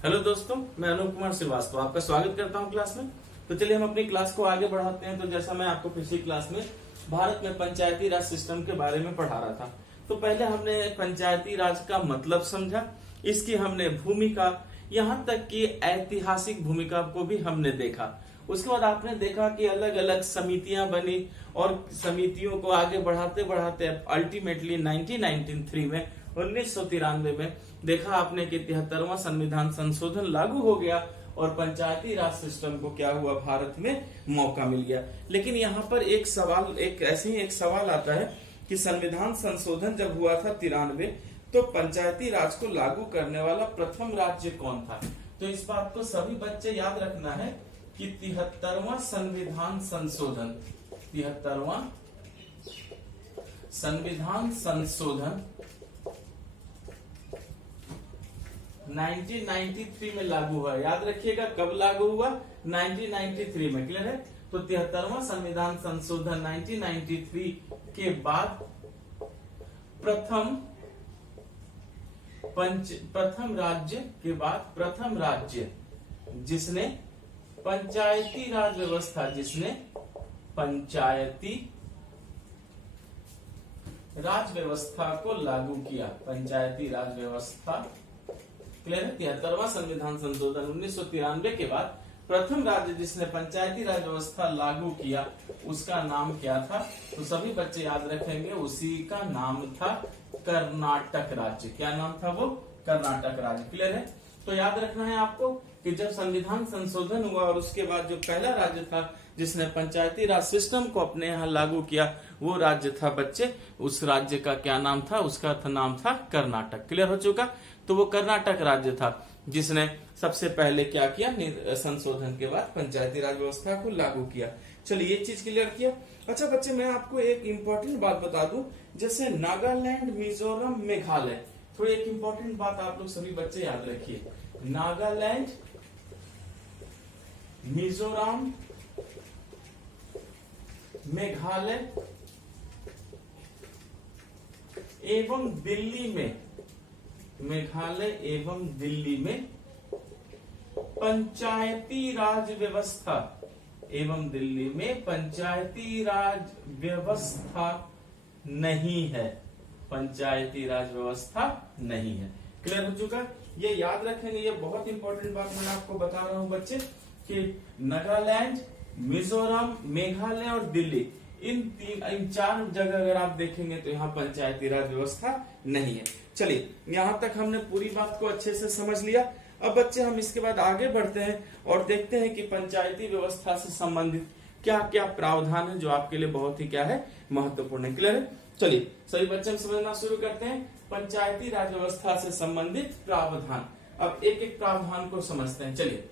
Hello दोस्तों, मैं अनूप कुमार श्रीवास्तव आपका स्वागत करता हूं क्लास में। तो चलिए हम अपनी क्लास को आगे बढ़ाते हैं। तो जैसा मैं आपको पिछली क्लास में भारत में पंचायती राज सिस्टम के बारे में पढ़ा रहा था, तो पहले हमने पंचायती राज का मतलब समझा, इसकी हमने भूमिका, यहाँ तक कि ऐतिहासिक भूमिका को भी हमने देखा। उसके बाद आपने देखा कि अलग अलग समितियां बनी और समितियों को आगे बढ़ाते बढ़ाते अल्टीमेटली 1993 में देखा आपने कि 73वां संविधान संशोधन लागू हो गया और पंचायती राज सिस्टम को क्या हुआ, भारत में मौका मिल गया। लेकिन यहाँ पर एक सवाल आता है कि संविधान संशोधन जब हुआ था 93, तो पंचायती राज को लागू करने वाला प्रथम राज्य कौन था। तो इस बात को सभी बच्चे याद रखना है कि 73वां संविधान संशोधन 1993 में लागू हुआ। याद रखिएगा कब लागू हुआ, 1993 में। क्लियर है। तो 73वां संविधान संशोधन 1993 के बाद प्रथम राज्य जिसने पंचायती राज व्यवस्था को लागू किया। पंचायती राज व्यवस्था, क्लियर है। 73वां संविधान संशोधन 1993 के बाद प्रथम राज्य जिसने पंचायती राज व्यवस्था लागू किया, उसका नाम क्या था। तो सभी बच्चे याद रखेंगे, उसी का नाम था कर्नाटक राज्य। क्या नाम था वो, कर्नाटक राज्य। क्लियर है। तो याद रखना है आपको कि जब संविधान संशोधन हुआ और उसके बाद जो पहला राज्य था जिसने पंचायती राज सिस्टम को अपने यहाँ लागू किया, वो राज्य था बच्चे, उस राज्य का क्या नाम था, उसका नाम था कर्नाटक। क्लियर हो चुका। तो वो कर्नाटक राज्य था जिसने सबसे पहले क्या किया, संशोधन के बाद पंचायती राज व्यवस्था को लागू किया। चलिए ये चीज क्लियर किया। अच्छा बच्चे, मैं आपको एक इम्पोर्टेंट बात बता दूं, जैसे नागालैंड, मिजोरम, मेघालय। तो एक इम्पोर्टेंट बात आप लोग सभी बच्चे याद रखिए, नागालैंड, मिजोरम, मेघालय एवं दिल्ली में पंचायती राज व्यवस्था नहीं है। पंचायती राज व्यवस्था नहीं है। क्लियर हो चुका। ये याद रखेंगे, ये बहुत इंपॉर्टेंट बात मैं आपको बता रहा हूं बच्चे कि नागालैंड, मिजोरम, मेघालय और दिल्ली, इन चार जगह अगर आप देखेंगे तो यहाँ पंचायती राज व्यवस्था नहीं है। चलिए यहाँ तक हमने पूरी बात को अच्छे से समझ लिया। अब बच्चे हम इसके बाद आगे बढ़ते हैं और देखते हैं कि पंचायती व्यवस्था से संबंधित क्या क्या प्रावधान है जो आपके लिए बहुत ही क्या है, महत्वपूर्ण है। क्लियर है। चलिए सभी बच्चे हम समझना शुरू करते हैं पंचायती राज व्यवस्था से संबंधित प्रावधान। अब एक एक प्रावधान को समझते हैं। चलिए,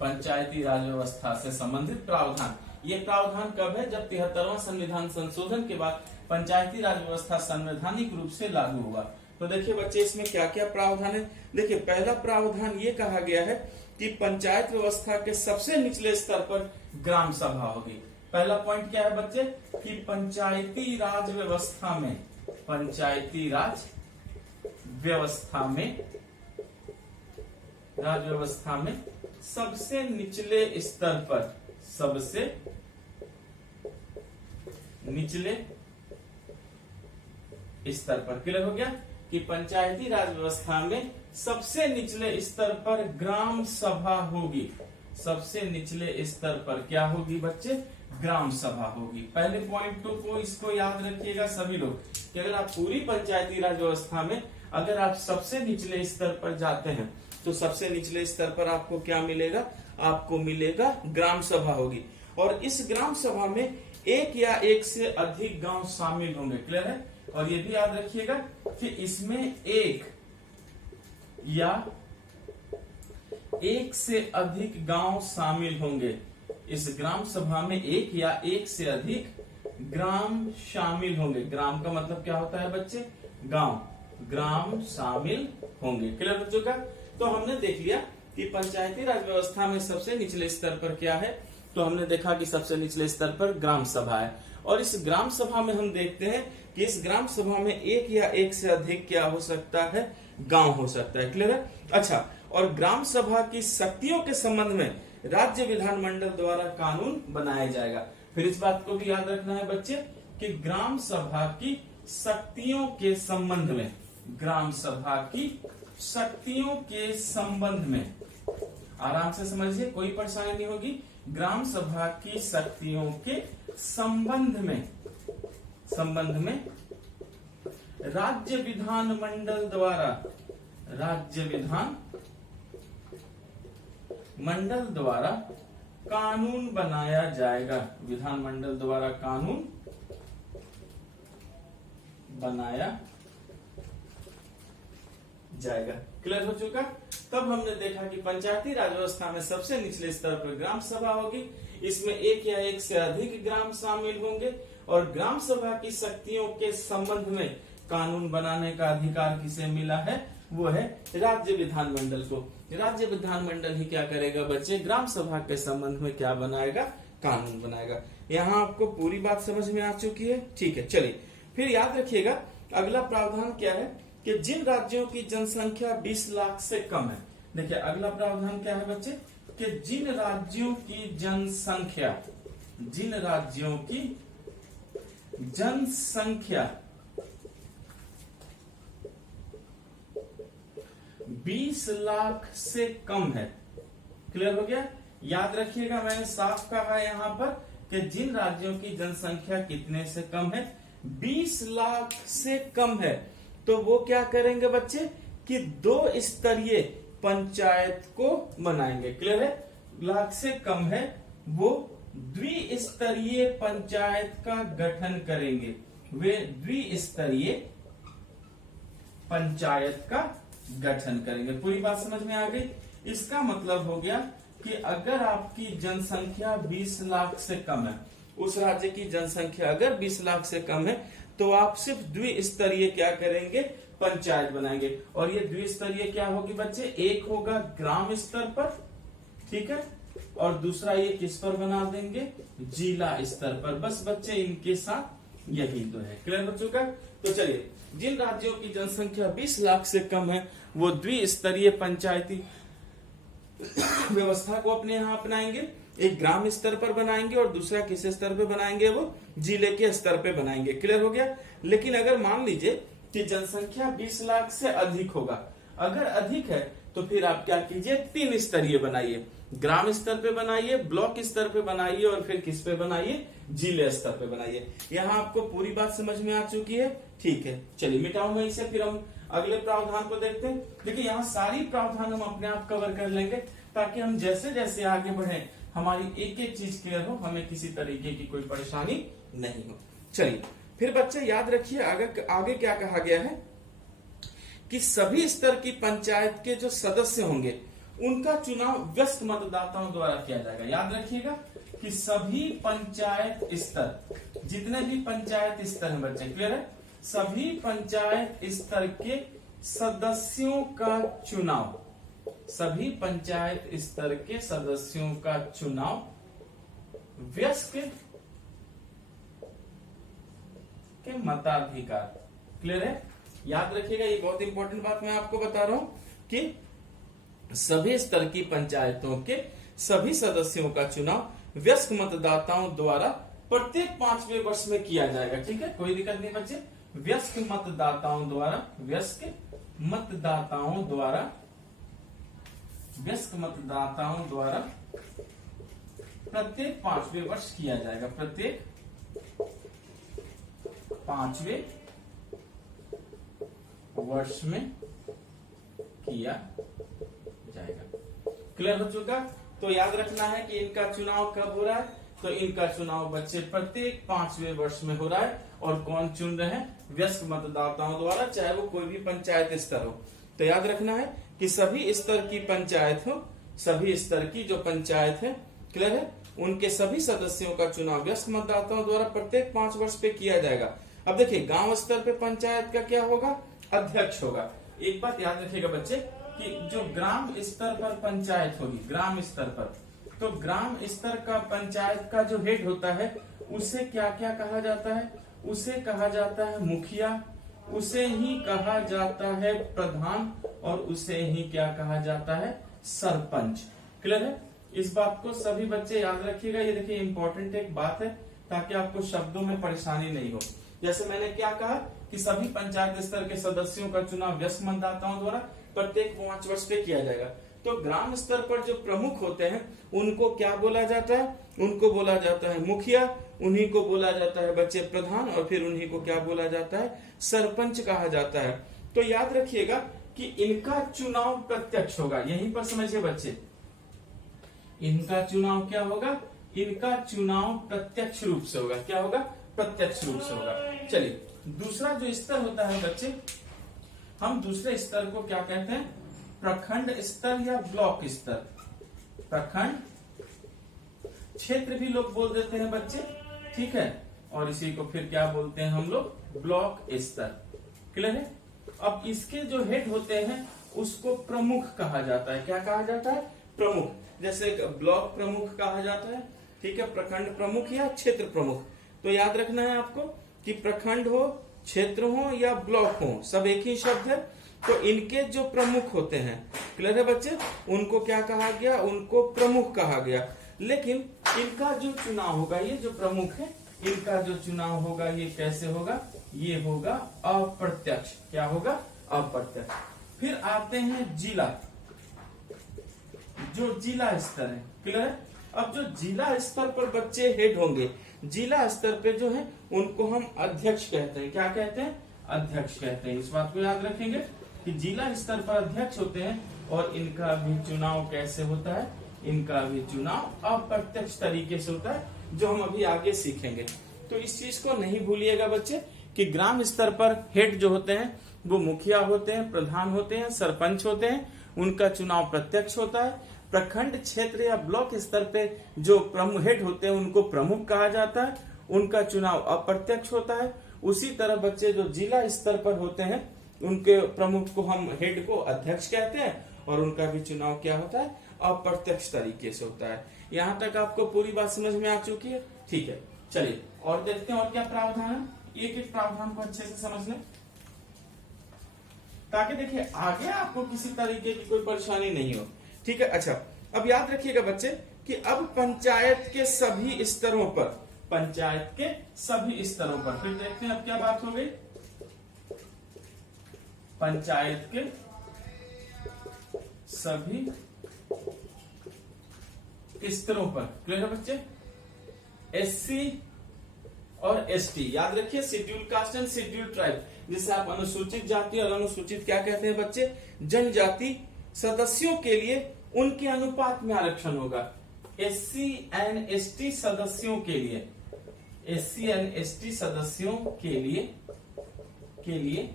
पंचायती राज व्यवस्था से संबंधित प्रावधान। ये प्रावधान कब है, जब 73वां संविधान संशोधन के बाद पंचायती राज व्यवस्था संवैधानिक रूप से लागू हुआ। तो देखिए बच्चे, इसमें क्या क्या प्रावधान है। देखिए पहला प्रावधान ये कहा गया है कि पंचायत व्यवस्था के सबसे निचले स्तर पर ग्राम सभा होगी। पहला पॉइंट क्या है बच्चे कि पंचायती राज व्यवस्था में सबसे निचले स्तर पर क्लियर हो गया कि पंचायती राज व्यवस्था में सबसे निचले स्तर पर ग्राम सभा होगी। सबसे निचले स्तर पर क्या होगी बच्चे, ग्राम सभा होगी। पहले पॉइंट को इसको याद रखिएगा सभी लोग कि अगर आप पूरी पंचायती राज व्यवस्था में अगर आप सबसे निचले स्तर पर जाते हैं तो सबसे निचले स्तर पर आपको क्या मिलेगा, आपको मिलेगा ग्राम सभा होगी। और इस ग्राम सभा में एक या एक से अधिक गांव शामिल होंगे। क्लियर है। और ये भी याद रखिएगा कि इसमें एक या एक से अधिक गांव शामिल होंगे। इस ग्राम सभा में एक या एक से अधिक ग्राम शामिल होंगे। ग्राम का मतलब क्या होता है बच्चे, गांव। ग्राम शामिल होंगे। क्लियर हो चुका। तो हमने देख लिया कि पंचायती राज व्यवस्था में सबसे निचले स्तर पर क्या है, तो हमने देखा कि सबसे निचले स्तर पर ग्राम सभा है। और इस ग्राम सभा में हम देखते हैं कि इस ग्राम सभा में एक या एक से अधिक क्या हो सकता है, गांव हो सकता है। क्लियर है? अच्छा, और ग्राम सभा की शक्तियों के संबंध में राज्य विधानमंडल द्वारा कानून बनाया जाएगा। फिर इस बात को भी याद रखना है बच्चे कि ग्राम सभा की शक्तियों के संबंध में, ग्राम सभा की शक्तियों के संबंध में, आराम से समझिए, कोई परेशानी नहीं होगी। ग्राम सभा की शक्तियों के संबंध में राज्य विधानमंडल द्वारा कानून बनाया जाएगा। विधानमंडल द्वारा कानून बनाया जाएगा। क्लियर हो चुका? तब हमने देखा कि पंचायती राज व्यवस्था में सबसे निचले स्तर पर ग्राम सभा होगी। इसमें एक या एक से अधिक ग्राम शामिल होंगे और ग्राम सभा की शक्तियों के संबंध में कानून बनाने का अधिकार किसे मिला है? वो है राज्य विधानमंडल को। राज्य विधानमंडल ही क्या करेगा बच्चे? ग्राम सभा के संबंध में क्या बनाएगा? कानून बनाएगा। यहाँ आपको पूरी बात समझ में आ चुकी है? ठीक है, चलिए फिर याद रखिएगा अगला प्रावधान क्या है कि जिन राज्यों की जनसंख्या 20 लाख से कम है। देखिए अगला प्रावधान क्या है बच्चे कि जिन राज्यों की जनसंख्या 20 लाख से कम है। क्लियर हो गया? याद रखिएगा मैंने साफ कहा है यहाँ पर कि जिन राज्यों की जनसंख्या कितने से कम है? 20 लाख से कम है। तो वो क्या करेंगे बच्चे कि 2 स्तरीय पंचायत को बनाएंगे। क्लियर है? लाख से कम है वो द्विस्तरीय पंचायत का गठन करेंगे। वे द्विस्तरीय पंचायत का गठन करेंगे। पूरी बात समझ में आ गई? इसका मतलब हो गया कि अगर आपकी जनसंख्या 20 लाख से कम है, उस राज्य की जनसंख्या अगर 20 लाख से कम है तो आप सिर्फ द्विस्तरीय क्या करेंगे? पंचायत बनाएंगे। और ये द्विस्तरीय क्या होगी बच्चे? एक होगा ग्राम स्तर पर, ठीक है, और दूसरा ये किस पर बना देंगे? जिला स्तर पर। बस बच्चे इनके साथ यही तो है। क्लियर हो चुका? तो चलिए, जिन राज्यों की जनसंख्या 20 लाख से कम है वो द्विस्तरीय पंचायती व्यवस्था को अपने यहाँ अपनाएंगे। एक ग्राम स्तर पर बनाएंगे और दूसरा किस स्तर पे बनाएंगे? वो जिले के स्तर पे बनाएंगे। क्लियर हो गया? लेकिन अगर मान लीजिए कि जनसंख्या 20 लाख से अधिक होगा, अगर अधिक है तो फिर आप क्या कीजिए? 3 स्तरीय बनाइए। ग्राम स्तर पे बनाइए, ब्लॉक स्तर पे बनाइए और फिर किस पे बनाइए? जिले स्तर पे बनाइए। यहाँ आपको पूरी बात समझ में आ चुकी है? ठीक है, चलिए मिटाऊं मैं इसे, फिर हम अगले प्रावधान को देखते हैं। देखिए यहाँ सारी प्रावधान हम अपने आप कवर कर लेंगे ताकि हम जैसे जैसे आगे बढ़े हमारी एक एक चीज क्लियर हो, हमें किसी तरीके की कोई परेशानी नहीं हो। चलिए फिर बच्चे याद रखिए आगे क्या कहा गया है कि सभी स्तर की पंचायत के जो सदस्य होंगे उनका चुनाव व्यस्त मतदाताओं द्वारा किया जाएगा। याद रखिएगा कि सभी पंचायत स्तर, जितने भी पंचायत स्तर हैं बच्चे, क्लियर है? सभी पंचायत स्तर के सदस्यों का चुनाव, सभी पंचायत स्तर के सदस्यों का चुनाव व्यस्क के मताधिकार। क्लियर है? याद रखिएगा, ये बहुत इंपॉर्टेंट बात मैं आपको बता रहा हूं कि सभी स्तर की पंचायतों के सभी सदस्यों का चुनाव व्यस्क मतदाताओं द्वारा प्रत्येक 5वें वर्ष में किया जाएगा। ठीक है, कोई दिक्कत नहीं बच्चे। व्यस्क मतदाताओं द्वारा प्रत्येक 5वें वर्ष किया जाएगा। प्रत्येक 5वें वर्ष में किया जाएगा। क्लियर हो चुका? तो याद रखना है कि इनका चुनाव कब हो रहा है? तो इनका चुनाव बच्चे प्रत्येक 5वें वर्ष में हो रहा है। और कौन चुन रहे हैं? व्यस्क मतदाताओं द्वारा, चाहे वो कोई भी पंचायत स्तर हो। तो याद रखना है कि सभी स्तर की पंचायत हो, सभी स्तर की जो पंचायत है, क्लियर है, उनके सभी सदस्यों का चुनाव व्यस्क मतदाताओं द्वारा प्रत्येक 5 वर्ष पे किया जाएगा। अब देखिए गांव स्तर पे पंचायत का क्या होगा? अध्यक्ष होगा। एक बात याद रखिएगा बच्चे कि जो ग्राम स्तर पर पंचायत होगी, ग्राम स्तर पर, तो ग्राम स्तर का पंचायत का जो हेड होता है उसे क्या क्या कहा जाता है? उसे कहा जाता है मुखिया, उसे ही कहा जाता है प्रधान और उसे ही क्या कहा जाता है, सरपंच। क्लियर है? इस बात को सभी बच्चे याद रखिएगा। ये देखिए इंपॉर्टेंट एक बात है ताकि आपको शब्दों में परेशानी नहीं हो। जैसे मैंने क्या कहा कि सभी पंचायत स्तर के सदस्यों का चुनाव व्यस्क मतदाताओं द्वारा प्रत्येक 5 वर्ष पे किया जाएगा। तो ग्राम स्तर पर जो प्रमुख होते हैं उनको क्या बोला जाता है, उनको बोला जाता है मुखिया, उन्हीं को बोला जाता है बच्चे प्रधान, और फिर उन्हीं को क्या बोला जाता है, सरपंच कहा जाता है। तो याद रखिएगा कि इनका चुनाव प्रत्यक्ष होगा। यहीं पर समझिए बच्चे, इनका चुनाव क्या होगा, इनका चुनाव प्रत्यक्ष रूप से होगा। क्या होगा, प्रत्यक्ष रूप से होगा। चलिए दूसरा जो स्तर होता है बच्चे, हम दूसरे स्तर को क्या कहते हैं, प्रखंड स्तर या ब्लॉक स्तर। प्रखंड, क्षेत्र भी लोग बोल देते हैं बच्चे, ठीक है, और इसी को फिर क्या बोलते हैं हम लोग, ब्लॉक स्तर। क्लियर है? अब इसके जो हेड होते हैं उसको प्रमुख कहा जाता है। क्या कहा जाता है, प्रमुख। जैसे ब्लॉक प्रमुख कहा जाता है, ठीक है, प्रखंड प्रमुख या क्षेत्र प्रमुख। तो याद रखना है आपको कि प्रखंड हो, क्षेत्र हो या ब्लॉक हो, सब एक ही शब्द है। तो इनके जो प्रमुख होते हैं, क्लियर है बच्चे, उनको क्या कहा गया, उनको प्रमुख कहा गया। लेकिन इनका जो चुनाव होगा, ये जो प्रमुख है इनका जो चुनाव होगा ये कैसे होगा, ये होगा अप्रत्यक्ष। क्या होगा, अप्रत्यक्ष। फिर आते हैं जिला, जो जिला स्तर है। क्लियर है? अब जो जिला स्तर पर बच्चे हेड होंगे, जिला स्तर पे जो है उनको हम अध्यक्ष कहते हैं। क्या कहते हैं, अध्यक्ष कहते हैं। इस बात को याद रखेंगे कि जिला स्तर पर अध्यक्ष होते हैं और इनका भी चुनाव कैसे होता है, इनका भी चुनाव अप्रत्यक्ष तरीके से होता है, जो हम अभी आगे सीखेंगे। तो इस चीज को नहीं भूलिएगा बच्चे कि ग्राम स्तर पर हेड जो होते हैं वो मुखिया होते हैं, प्रधान होते हैं, सरपंच होते हैं, उनका चुनाव प्रत्यक्ष होता है। प्रखंड, क्षेत्र या ब्लॉक स्तर पे जो प्रमुख हेड होते हैं उनको प्रमुख कहा जाता है, उनका चुनाव अप्रत्यक्ष होता है। उसी तरह बच्चे जो जिला स्तर पर होते हैं उनके प्रमुख को हम हेड को अध्यक्ष कहते हैं और उनका भी चुनाव क्या होता है, अप्रत्यक्ष तरीके से होता है। यहाँ तक आपको पूरी बात समझ में आ चुकी है, ठीक है। चलिए और देखते हैं और क्या प्रावधान है, एक एक प्रावधान को अच्छे से समझ लें ताकि देखिए आगे आपको किसी तरीके की कोई परेशानी नहीं हो, ठीक है। अच्छा, अब याद रखिएगा बच्चे कि अब पंचायत के सभी स्तरों पर, पंचायत के सभी स्तरों पर, फिर देखते हैं अब क्या बात हो गई, पंचायत के सभी स्तरों पर। क्लियर है बच्चे? एससी और एसटी, याद रखिए, schedule caste and schedule tribe, जिसे आप अनुसूचित जाति और अनुसूचित क्या कहते हैं बच्चे, जनजाति सदस्यों के लिए उनके अनुपात में आरक्षण होगा। एससी एंड एसटी सदस्यों के लिए, एससी एंड एसटी सदस्यों के लिए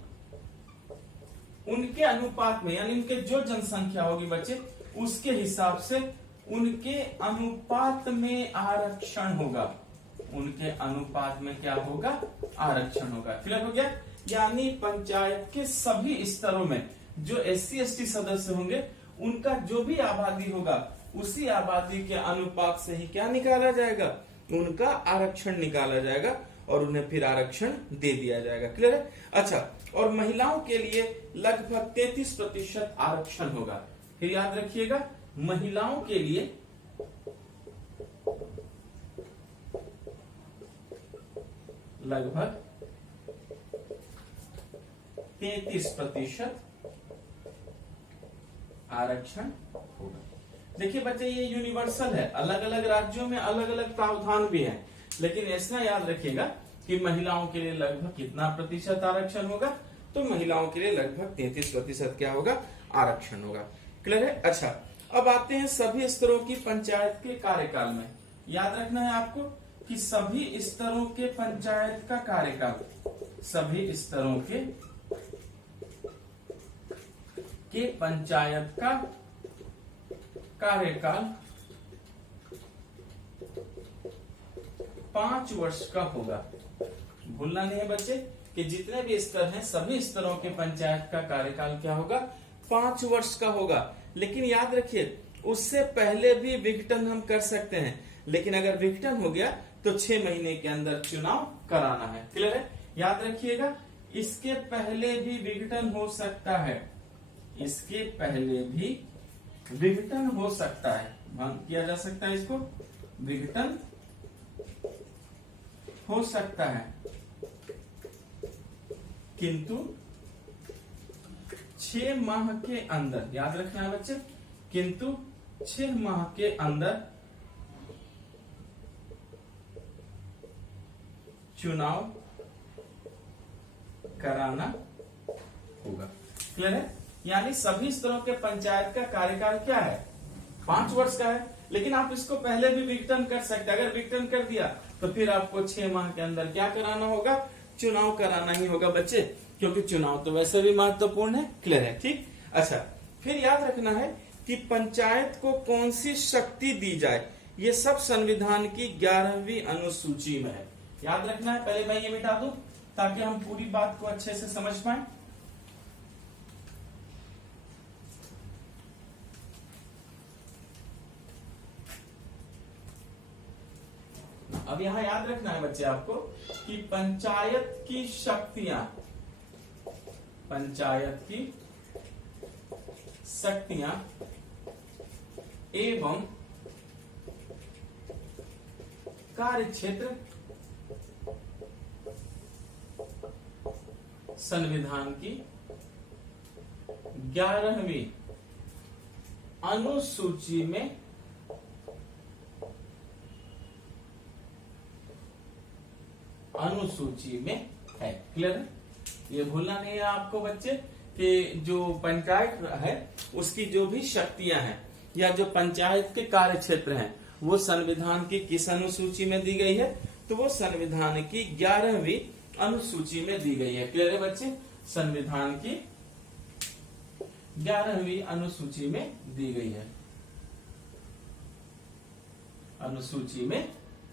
उनके अनुपात में, यानी उनके जो जनसंख्या होगी बच्चे उसके हिसाब से उनके अनुपात में आरक्षण होगा। उनके अनुपात में क्या होगा, आरक्षण होगा। क्लियर हो गया? यानी पंचायत के सभी स्तरों में जो एससी एसटी सदस्य होंगे उनका जो भी आबादी होगा उसी आबादी के अनुपात से ही क्या निकाला जाएगा, उनका आरक्षण निकाला जाएगा और उन्हें फिर आरक्षण दे दिया जाएगा। क्लियर है? अच्छा, और महिलाओं के लिए लगभग 33% आरक्षण होगा। फिर याद रखिएगा, महिलाओं के लिए लगभग 33% आरक्षण होगा। देखिए बच्चे ये यूनिवर्सल है, अलग अलग राज्यों में अलग अलग प्रावधान भी है, लेकिन ऐसा याद रखिएगा कि महिलाओं के लिए लगभग कितना प्रतिशत आरक्षण होगा, तो महिलाओं के लिए लगभग 33% क्या होगा, आरक्षण होगा। क्लियर है? अच्छा, अब आते हैं सभी स्तरों की पंचायत के कार्यकाल में। याद रखना है आपको कि सभी स्तरों के पंचायत का कार्यकाल, सभी स्तरों के पंचायत का कार्यकाल 5 वर्ष का होगा। भूलना नहीं है बच्चे कि जितने भी स्तर हैं सभी स्तरों के पंचायत का कार्यकाल क्या होगा, 5 वर्ष का होगा। लेकिन याद रखिए उससे पहले भी विघटन हम कर सकते हैं, लेकिन अगर विघटन हो गया तो 6 महीने के अंदर चुनाव कराना है। क्लियर है? याद रखिएगा इसके पहले भी विघटन हो सकता है, इसके पहले भी विघटन हो सकता है, भंग किया जा सकता है, इसको विघटन हो सकता है, किंतु 6 माह के अंदर, याद रखना है बच्चे, किंतु 6 माह के अंदर चुनाव कराना होगा। क्लियर है? यानी सभी स्तरों के पंचायत का कार्यकाल क्या है, 5 वर्ष का है, लेकिन आप इसको पहले भी विघटन कर सकते हैं। अगर विघटन कर दिया तो फिर आपको 6 माह के अंदर क्या कराना होगा, चुनाव कराना ही होगा बच्चे, क्योंकि चुनाव तो वैसे भी महत्वपूर्ण है। क्लियर है? ठीक। अच्छा, फिर याद रखना है कि पंचायत को कौन सी शक्ति दी जाए, ये सब संविधान की 11वीं अनुसूची में है। याद रखना है, पहले मैं ये मिटा दूं ताकि हम पूरी बात को अच्छे से समझ पाए। अब यहां याद रखना है बच्चे आपको कि पंचायत की शक्तियां, पंचायत की शक्तियां एवं कार्यक्षेत्र संविधान की 11वीं अनुसूची में है। क्लियर है? ये भूलना नहीं है आपको बच्चे कि जो पंचायत है उसकी जो भी शक्तियां हैं या जो पंचायत के कार्य क्षेत्र हैं वो संविधान की किस अनुसूची में दी गई है, तो वो संविधान की 11वीं अनुसूची में दी गई है। क्लियर है बच्चे? संविधान की 11वीं अनुसूची में दी गई है, अनुसूची में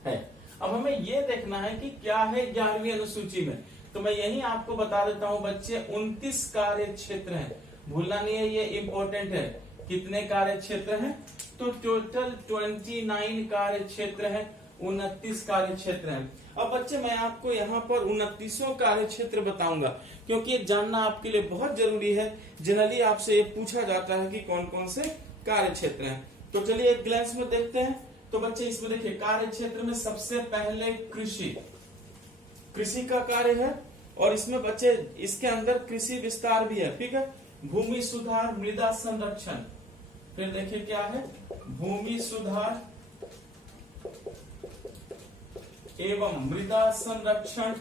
है। अब हमें यह देखना है कि क्या है 11वीं अनुसूची में, तो मैं यही आपको बता देता हूं बच्चे, 29 कार्य क्षेत्र हैं। भूलना नहीं है, ये इंपॉर्टेंट है। कितने कार्य क्षेत्र हैं, तो टोटल 29 कार्य क्षेत्र हैं, 29 कार्य क्षेत्र हैं। अब बच्चे मैं आपको यहाँ पर 29 कार्य क्षेत्र बताऊंगा, क्योंकि ये जानना आपके लिए बहुत जरूरी है। जनरली आपसे ये पूछा जाता है कि कौन कौन से कार्य क्षेत्र हैं। तो चलिए एक ग्लांस में देखते हैं। तो बच्चे इसमें देखिए, कार्य क्षेत्र में सबसे पहले कृषि का कार्य है, और इसमें बच्चे इसके अंदर कृषि विस्तार भी है। ठीक है? भूमि सुधार, मृदा संरक्षण, फिर देखिए क्या है, भूमि सुधार एवं मृदा संरक्षण,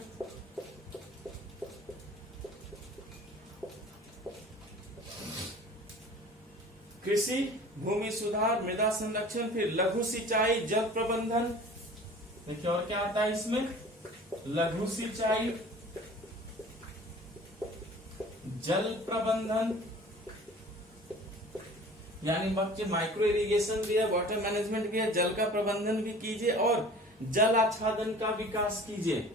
कृषि, भूमि सुधार, मृदा संरक्षण, फिर लघु सिंचाई, जल प्रबंधन। देखिए और क्या आता है इसमें, लघु सिंचाई, जल प्रबंधन, यानी बच्चे माइक्रो इरिगेशन भी है, वाटर मैनेजमेंट भी है, जल का प्रबंधन भी कीजिए और जल आच्छादन का विकास कीजिए।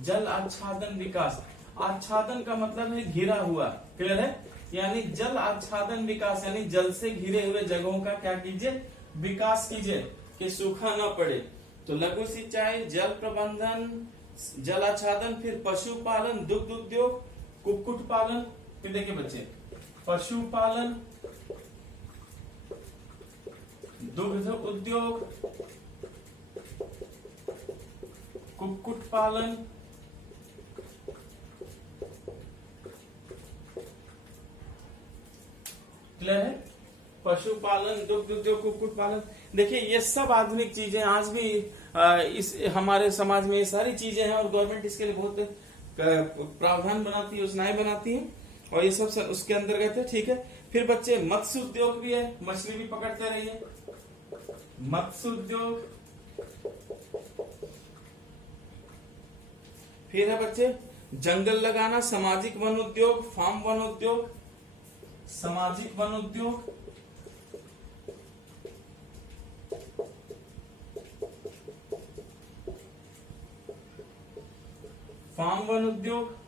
जल आच्छादन विकास, आच्छादन का मतलब है घिरा हुआ। क्लियर है? यानी जल आच्छादन विकास, यानी जल से घिरे हुए जगहों का क्या कीजिए, विकास कीजिए कि सूखा न पड़े। तो लघु सिंचाई, जल प्रबंधन, जल आच्छादन, फिर पशुपालन, दुग्ध उद्योग, कुक्कुट पालन। फिर देखिए बच्चे, पशुपालन, दुग्ध उद्योग, कुक्कुट पालन, क्लियर है? पशुपालन, दुग्ध उद्योग, कुक्कुट पालन। देखिए ये सब आधुनिक चीजें आज भी इस हमारे समाज में ये सारी चीजें हैं, और गवर्नमेंट इसके लिए बहुत प्रावधान बनाती है, योजनाएं बनाती है, और ये सब उसके अंतर्गत है। ठीक है? फिर बच्चे मत्स्य उद्योग भी है, मछली भी पकड़ते रहिए, मत्स्य उद्योग। फिर है बच्चे जंगल लगाना, सामाजिक वन उद्योग, फार्म वन उद्योग, सामाजिक वन उद्योग, फार्म वन उद्योग,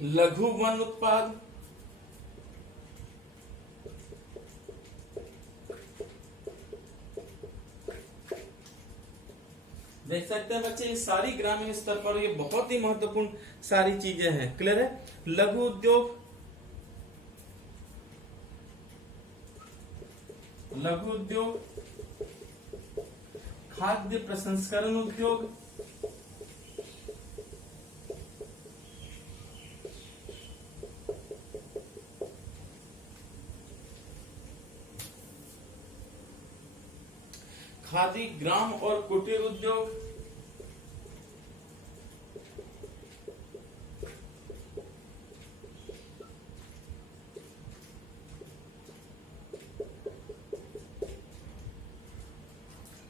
लघु वन उत्पाद, देख सकते हैं बच्चे, ये सारी ग्रामीण स्तर पर ये बहुत ही महत्वपूर्ण सारी चीजें हैं। क्लियर है? लघु उद्योग, लघु उद्योग, खाद्य प्रसंस्करण उद्योग, खादी ग्राम और कुटीर उद्योग,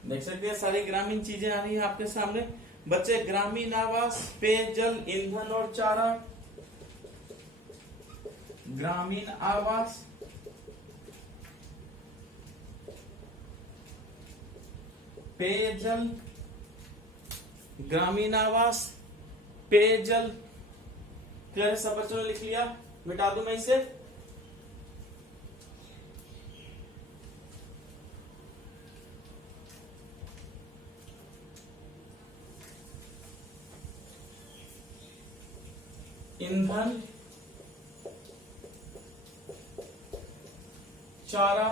देख सकते हैं सारी ग्रामीण चीजें आ रही है आपके सामने। बच्चे, ग्रामीण आवास, पेयजल, ईंधन और चारा, ग्रामीण आवास, पेयजल, ग्रामीण आवास, पेयजल। क्लियर है? सब बच्चों ने लिख लिया? मिटा दूं मैं इसे? ईंधन, चारा,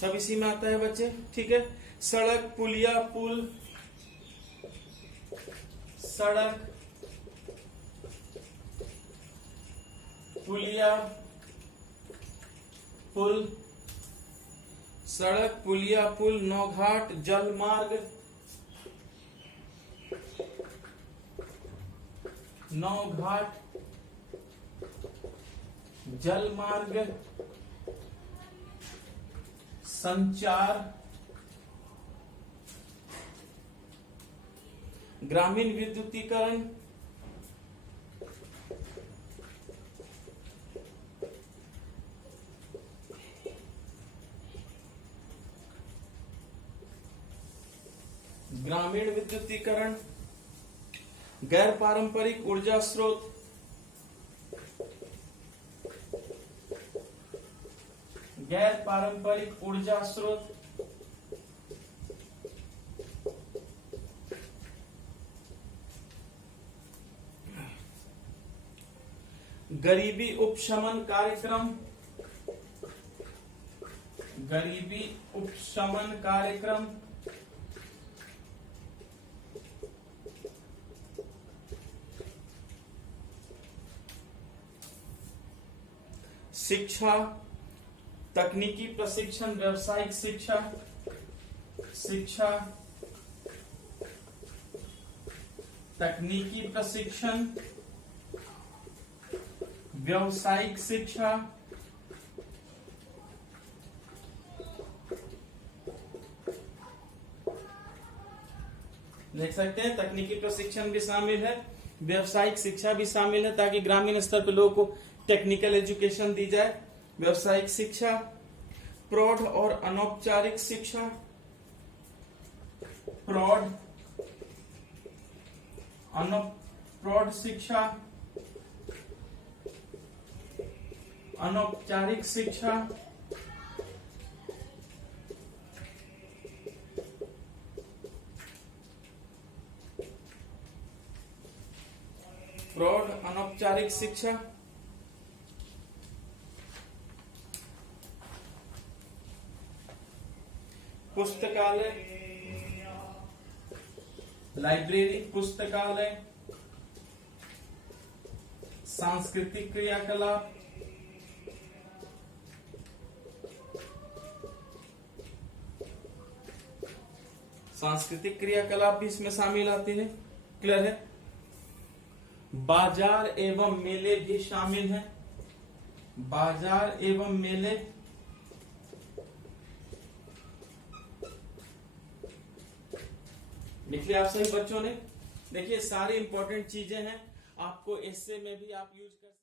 सब इसी में आता है बच्चे। ठीक है? सड़क, पुलिया, पुल, सड़क, पुलिया, पुल, सड़क, पुलिया, पुल, नौघाट, जल मार्ग, नौघाट, जल मार्ग, संचार, ग्रामीण विद्युतीकरण, ग्रामीण विद्युतीकरण, गैर पारंपरिक ऊर्जा स्रोत, गैर पारंपरिक ऊर्जा स्रोत, गरीबी उपशमन कार्यक्रम, गरीबी उपशमन कार्यक्रम, शिक्षा, तकनीकी प्रशिक्षण, व्यावसायिक शिक्षा, शिक्षा, तकनीकी प्रशिक्षण, व्यावसायिक शिक्षा, देख सकते हैं तकनीकी प्रशिक्षण भी शामिल है, व्यावसायिक शिक्षा भी शामिल है, ताकि ग्रामीण स्तर पर लोगों को टेक्निकल एजुकेशन दी जाए। व्यावसायिक शिक्षा, प्रौढ़ और अनौपचारिक शिक्षा, प्रौढ़, प्रौढ़ शिक्षा, अनौपचारिक शिक्षा, प्रौढ़ अनौपचारिक शिक्षा, पुस्तकालय, लाइब्रेरी, पुस्तकालय, सांस्कृतिक क्रियाकलाप, सांस्कृतिक क्रियाकलाप भी इसमें शामिल आते हैं। क्लियर है? बाजार एवं मेले भी शामिल हैं, बाजार एवं मेले, लिख लिया आप सभी बच्चों ने? देखिए सारी इंपॉर्टेंट चीजें हैं, आपको एस्से में भी आप यूज कर